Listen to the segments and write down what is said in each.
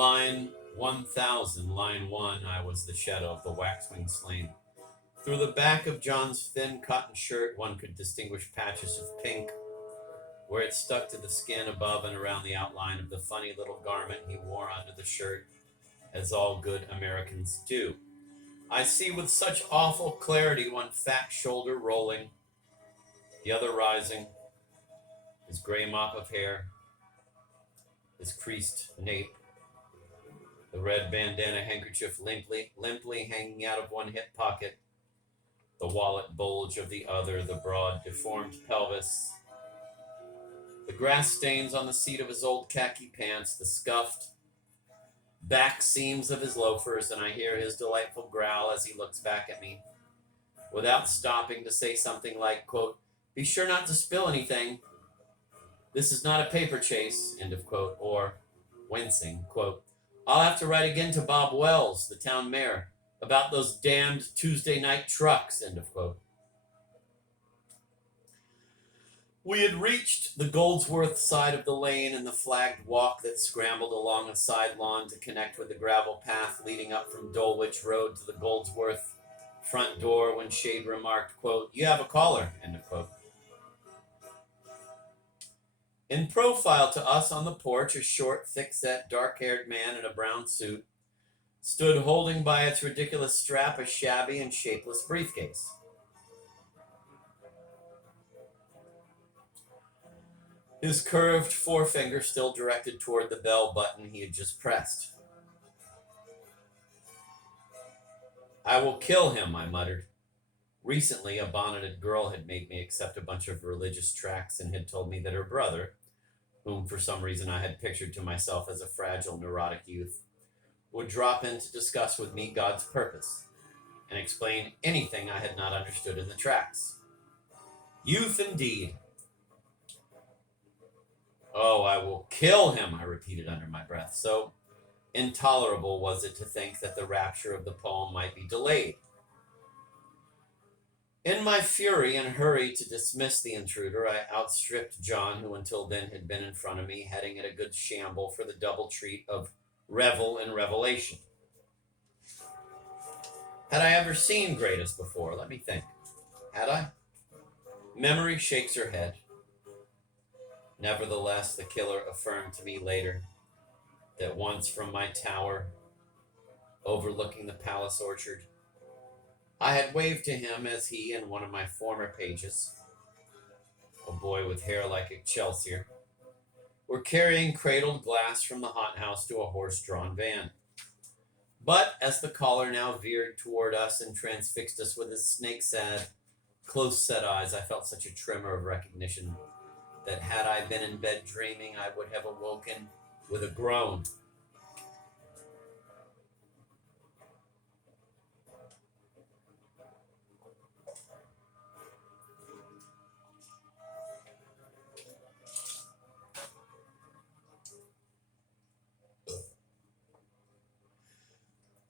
Line 1000, line 1, I was the shadow of the waxwing slain. Through the back of John's thin cotton shirt, one could distinguish patches of pink where it stuck to the skin above and around the outline of the funny little garment he wore under the shirt, as all good Americans do. I see with such awful clarity one fat shoulder rolling, the other rising, his gray mop of hair, his creased nape, the red bandana handkerchief limply hanging out of one hip pocket, the wallet bulge of the other, the broad, deformed pelvis, the grass stains on the seat of his old khaki pants, the scuffed back seams of his loafers, and I hear his delightful growl as he looks back at me, without stopping to say something like, quote, "Be sure not to spill anything. This is not a paper chase," end of quote, or, wincing, quote, "I'll have to write again to Bob Wells, the town mayor, about those damned Tuesday night trucks," end of quote. We had reached the Goldsworth side of the lane and the flagged walk that scrambled along a side lawn to connect with the gravel path leading up from Dulwich Road to the Goldsworth front door when Shade remarked, quote, "You have a caller," end of quote. In profile to us on the porch, a short, thick-set, dark-haired man in a brown suit stood holding by its ridiculous strap a shabby and shapeless briefcase. His curved forefinger still directed toward the bell button he had just pressed. "I will kill him," I muttered. Recently, a bonneted girl had made me accept a bunch of religious tracts and had told me that her brother, whom for some reason I had pictured to myself as a fragile, neurotic youth, would drop in to discuss with me God's purpose and explain anything I had not understood in the tracts. Youth indeed. "Oh, I will kill him," I repeated under my breath. So intolerable was it to think that the rapture of the poem might be delayed. In my fury and hurry to dismiss the intruder, I outstripped John, who until then had been in front of me, heading at a good shamble for the double treat of revel and revelation. Had I ever seen Greatest before? Let me think. Had I? Memory shakes her head. Nevertheless, the killer affirmed to me later that once from my tower overlooking the palace orchard, I had waved to him as he and one of my former pages, a boy with hair like Excelsior, were carrying cradled glass from the hothouse to a horse-drawn van. But as the caller now veered toward us and transfixed us with his snake-sad, close-set eyes, I felt such a tremor of recognition that had I been in bed dreaming, I would have awoken with a groan.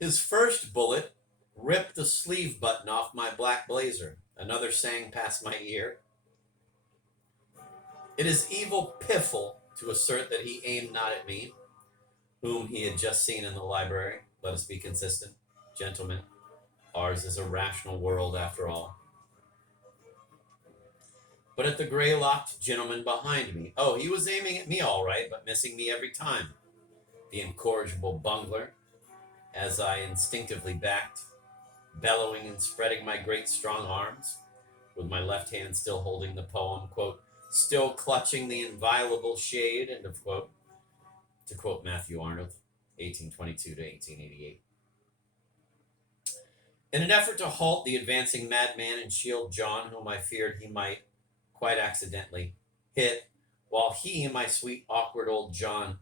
His first bullet ripped the sleeve button off my black blazer. Another sang past my ear. It is evil piffle to assert that he aimed not at me, whom he had just seen in the library. Let us be consistent, gentlemen. Ours is a rational world after all. But at the gray-locked gentleman behind me. Oh, he was aiming at me all right, but missing me every time. The incorrigible bungler, as I instinctively backed, bellowing and spreading my great strong arms, with my left hand still holding the poem, quote, "Still clutching the inviolable shade," end of quote, to quote Matthew Arnold, 1822 to 1888. In an effort to halt the advancing madman and shield John, whom I feared he might, quite accidentally, hit, while he, my sweet, awkward old John,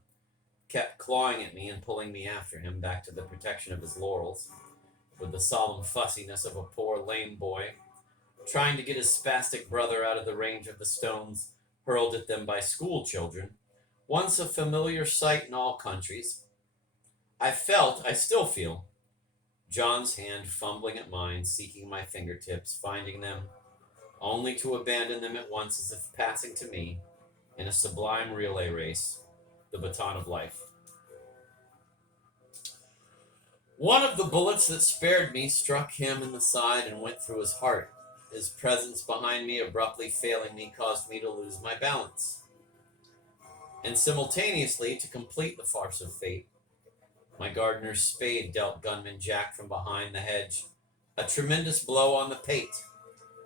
kept clawing at me and pulling me after him back to the protection of his laurels, with the solemn fussiness of a poor lame boy, trying to get his spastic brother out of the range of the stones hurled at them by school children, once a familiar sight in all countries. I still feel, John's hand fumbling at mine, seeking my fingertips, finding them, only to abandon them at once as if passing to me, in a sublime relay race, the baton of life. One of the bullets that spared me struck him in the side and went through his heart. His presence behind me, abruptly failing me, caused me to lose my balance. And simultaneously, to complete the farce of fate, my gardener's spade dealt gunman Jack from behind the hedge a tremendous blow on the pate,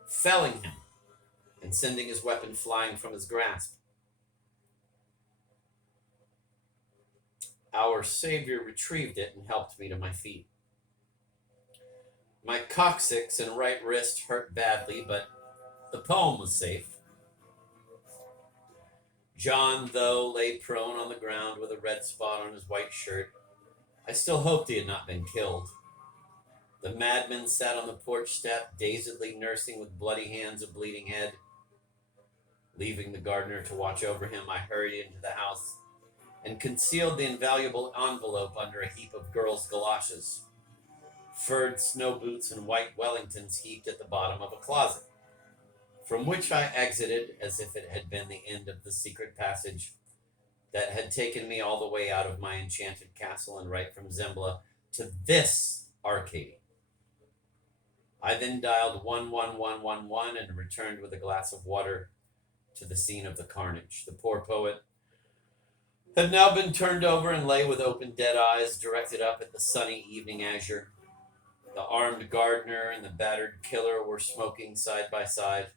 felling him and sending his weapon flying from his grasp. Our Savior retrieved it and helped me to my feet. My coccyx and right wrist hurt badly, but the poem was safe. John, though, lay prone on the ground with a red spot on his white shirt. I still hoped he had not been killed. The madman sat on the porch step, dazedly nursing with bloody hands a bleeding head. Leaving the gardener to watch over him, I hurried into the house and concealed the invaluable envelope under a heap of girls' galoshes, furred snow boots, and white Wellingtons heaped at the bottom of a closet, from which I exited as if it had been the end of the secret passage that had taken me all the way out of my enchanted castle and right from Zembla to this Arcady. I then dialed 11111 and returned with a glass of water to the scene of the carnage. The poor poet had now been turned over and lay with open dead eyes directed up at the sunny evening azure. The armed gardener and the battered killer were smoking side by side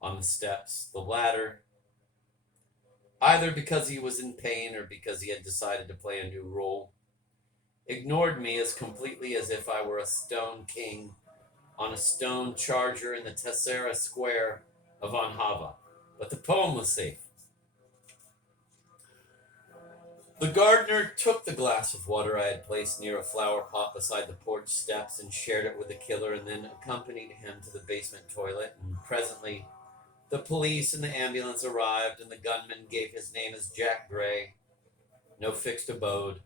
on the steps. The latter, either because he was in pain or because he had decided to play a new role, ignored me as completely as if I were a stone king on a stone charger in the Tessera Square of Anhava. But the poem was safe. The gardener took the glass of water I had placed near a flower pot beside the porch steps and shared it with the killer, and then accompanied him to the basement toilet. And presently, the police and the ambulance arrived, and the gunman gave his name as Jack Gray. No fixed abode,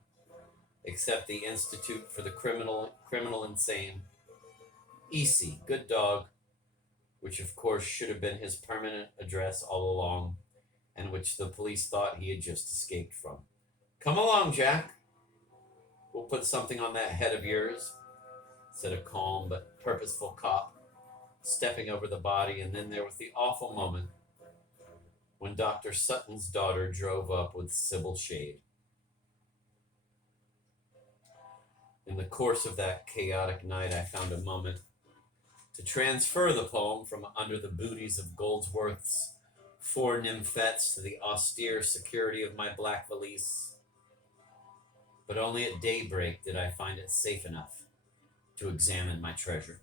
except the Institute for the Criminal Insane. Easy, good dog, which of course should have been his permanent address all along, and which the police thought he had just escaped from. Come along, Jack. We'll put something on that head of yours, said a calm but purposeful cop, stepping over the body. And then there was the awful moment when Dr. Sutton's daughter drove up with Sybil Shade. In the course of that chaotic night, I found a moment to transfer the poem from under the booties of Goldsworth's four nymphets to the austere security of my black valise. But only at daybreak did I find it safe enough to examine my treasure.